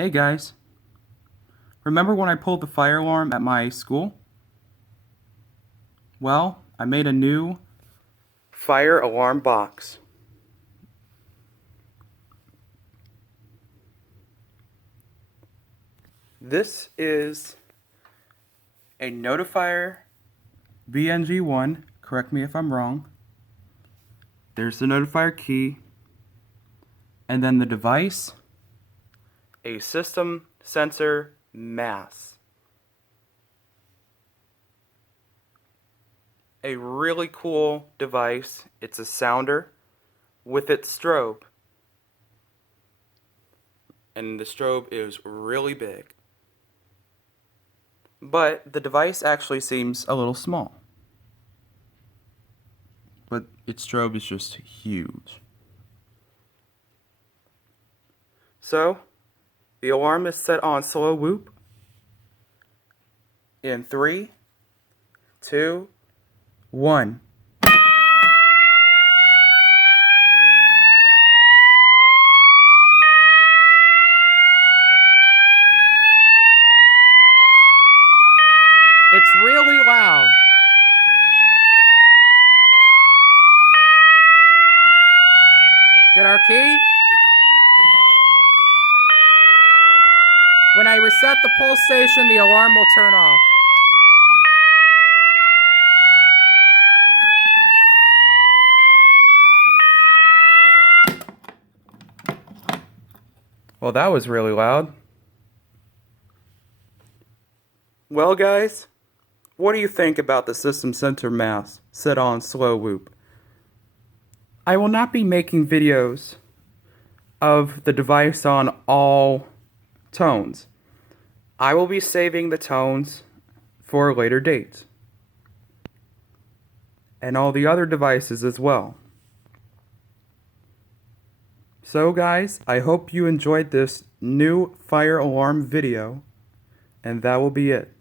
Hey guys, remember when I pulled the fire alarm at my school? Well, I made a new fire alarm box. This is a Notifier BNG1, correct me if I'm wrong. There's the notifier key, and then the device, a system sensor mass. A really cool device. It's a sounder with its strobe. And the strobe is really big. But the device actually seems a little small. But its strobe is just huge. So, the alarm is set on slow whoop. In 3, 2, 1. It's really loud. Get our key. When I reset the pulse station, the alarm will turn off. Well, that was really loud. Well, guys, what do you think about the system sensor mass set on slow whoop? I will not be making videos of the device on all tones. I will be saving the tones for a later date. And all the other devices as well. So guys, I hope you enjoyed this new fire alarm video, and that will be it.